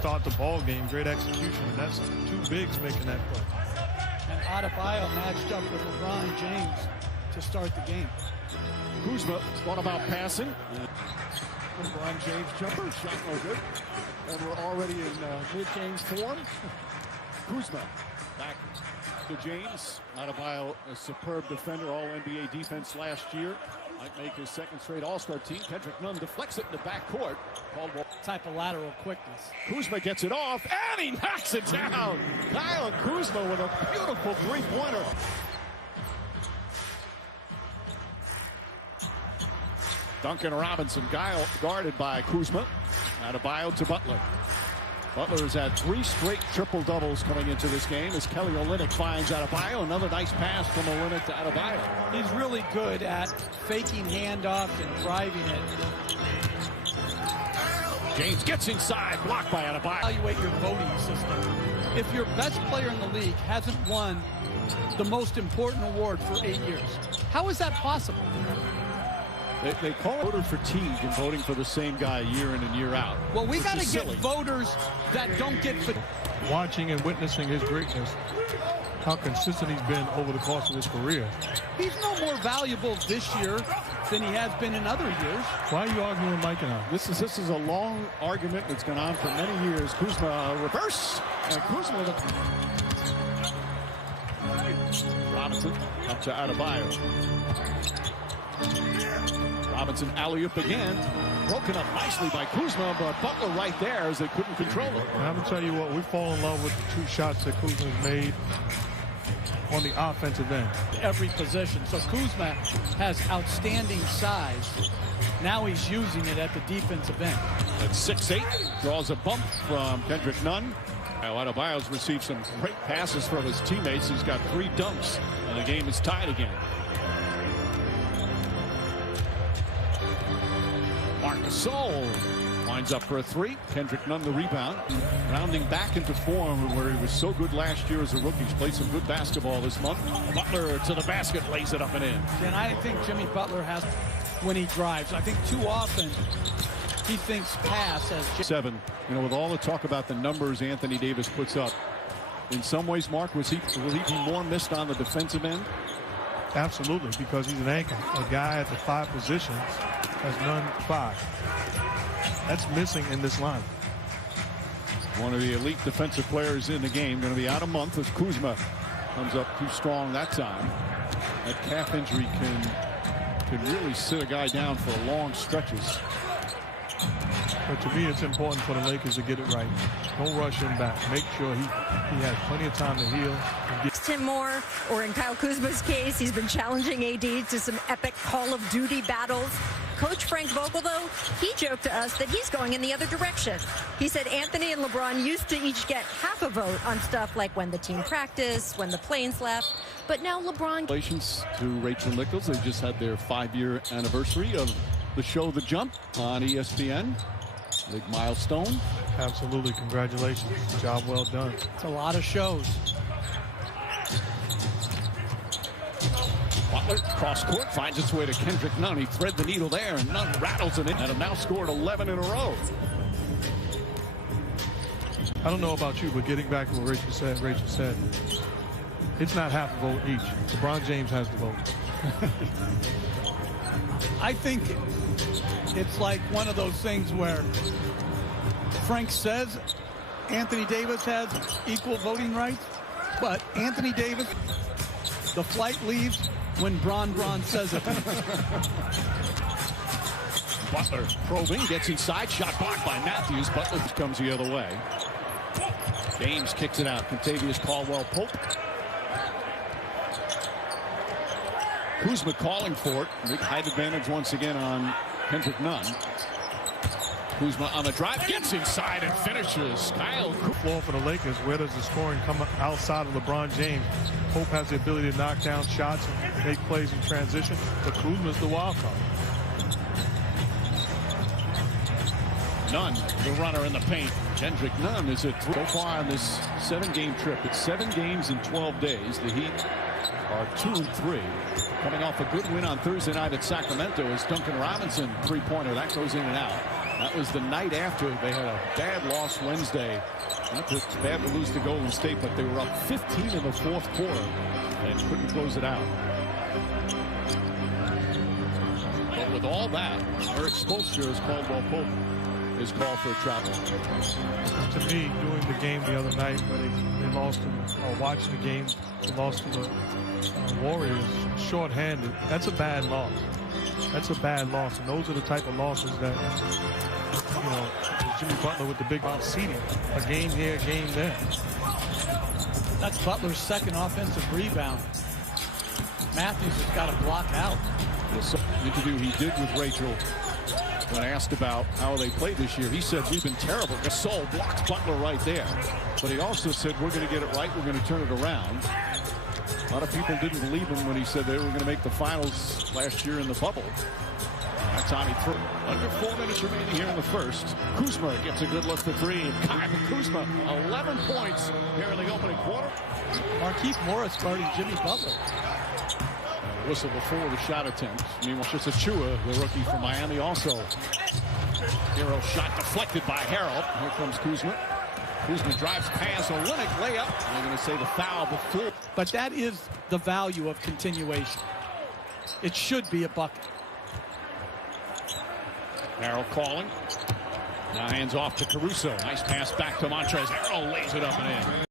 start the ball game. Great execution. And that's two bigs making that play. And Adebayo matched up with LeBron James to start the game. Kuzma thought about passing. LeBron James jumper, shot no good. And we're already in mid-games form. Kuzma back to James. Adebayo, a superb defender, all-NBA defense last year. Might make his second straight All-Star team. Kendrick Nunn deflects it in the backcourt. Caldwell. Type of lateral quickness. Kuzma gets it off, and he knocks it down. Kyle Kuzma with a beautiful three-pointer. Duncan Robinson guarded by Kuzma. Adebayo to Butler. Butler has had 3 straight triple-doubles coming into this game as Kelly Olynyk finds Adebayo. Another nice pass from Olynyk to Adebayo. He's really good at faking handoff and driving it. James gets inside, blocked by Adebayo. Evaluate your voting system. If your best player in the league hasn't won the most important award for 8 years, how is that possible? They call it voter fatigue in voting for the same guy year in and year out. Well, we got to get voters that don't get watching and witnessing his greatness, how consistent he's been over the course of his career. He's no more valuable this year than he has been in other years. Why are you arguing with Mike and I? This is a long argument that's gone on for many years. Kuzma reverse, and Kuzma with a... Robinson up to Adebayo. Robinson alley-oop again. Broken up nicely by Kuzma, but Butler right there as they couldn't control it. And I'm going to tell you what, we fall in love with the 2 shots that Kuzma's made on the offensive end. Every position. So Kuzma has outstanding size. Now he's using it at the defensive end. At 6'8", draws a bump from Kendrick Nunn. Adebayo's received some great passes from his teammates. He's got 3 dunks, and the game is tied again. Marc Gasol winds up for a 3. Kendrick Nunn the rebound. Rounding back into form where he was so good last year as a rookie. He's played some good basketball this month. Butler to the basket, lays it up and in. And I think Jimmy Butler has when he drives. I think too often he thinks pass as 7. You know, with all the talk about the numbers Anthony Davis puts up, in some ways, Mark, will he be more missed on the defensive end? Absolutely, because he's an anchor. A guy at the 5 positions has none 5. That's missing in this line. One of the elite defensive players in the game. Going to be out a month as Kuzma comes up too strong that time. That calf injury can really sit a guy down for long stretches. But to me, it's important for the Lakers to get it right. Don't rush him back. Make sure he has plenty of time to heal. Tim Moore, or in Kyle Kuzma's case, he's been challenging AD to some epic Call of Duty battles. Coach Frank Vogel, though, he joked to us that he's going in the other direction. He said Anthony and LeBron used to each get half a vote on stuff like when the team practiced, when the planes left. But now LeBron... Congratulations to Rachel Nichols. They just had their 5-year anniversary of the show The Jump on ESPN. Big milestone. Absolutely. Congratulations. Job well done. It's a lot of shows. Butler cross court finds its way to Kendrick Nunn. He thread the needle there, and Nunn rattles it in and have now scored 11 in a row. I don't know about you, but getting back to what Rachel said, it's not half a vote each. LeBron James has the vote. I think it's like one of those things where Frank says Anthony Davis has equal voting rights, but Anthony Davis, the flight leaves when Bron says it. Butler probing, gets inside, shot blocked by Matthews. Butler comes the other way. James kicks it out. Kentavious Caldwell-Pope. Kuzma calling for it. Big height advantage once again on Kendrick Nunn. Kuzma on the drive, gets inside and finishes. Kyle Floor for the Lakers. Where does the scoring come outside of LeBron James? Pope has the ability to knock down shots and make plays in transition, but Kuzma's the wild card. Nunn, the runner in the paint. Kendrick Nunn is at so far on this 7-game trip. It's 7 games in 12 days. The Heat are 2-3. Coming off a good win on Thursday night at Sacramento is Duncan Robinson three-pointer. That goes in and out. That was the night after they had a bad loss Wednesday. Not that it's bad to lose to Golden State, but they were up 15 in the fourth quarter and couldn't close it out. But with all that, Eric Spoelstra is Caldwell Pope is called for a travel. To me, during the game the other night where they lost, or watching the game, they lost to the Warriors shorthanded. That's a bad loss. That's a bad loss, and those are the type of losses that, you know, Jimmy Butler with the big seeding, a game here, a game there. That's Butler's second offensive rebound. Matthews has got to block out. The interview he did with Rachel, when asked about how they played this year, he said, we've been terrible. Gasol blocked Butler right there. But he also said, we're going to get it right. We're going to turn it around. A lot of people didn't believe him when he said they were going to make the finals last year in the bubble. That time he threw. Under 4 minutes remaining here in the first. Kuzma gets a good look for three. And Kyle Kuzma, 11 points here in the opening quarter. Markieff Morris guarding Jimmy Butler. Whistle before the shot attempt. Meanwhile, just Achua, the rookie from Miami, also. Hero shot deflected by Harold. Here comes Kuzma. Kuzma drives past Olynyk, layup. They're going to say the foul before. But that is the value of continuation. It should be a bucket. Harold calling. Now hands off to Caruso. Nice pass back to Montrezl. Harold lays it up and in.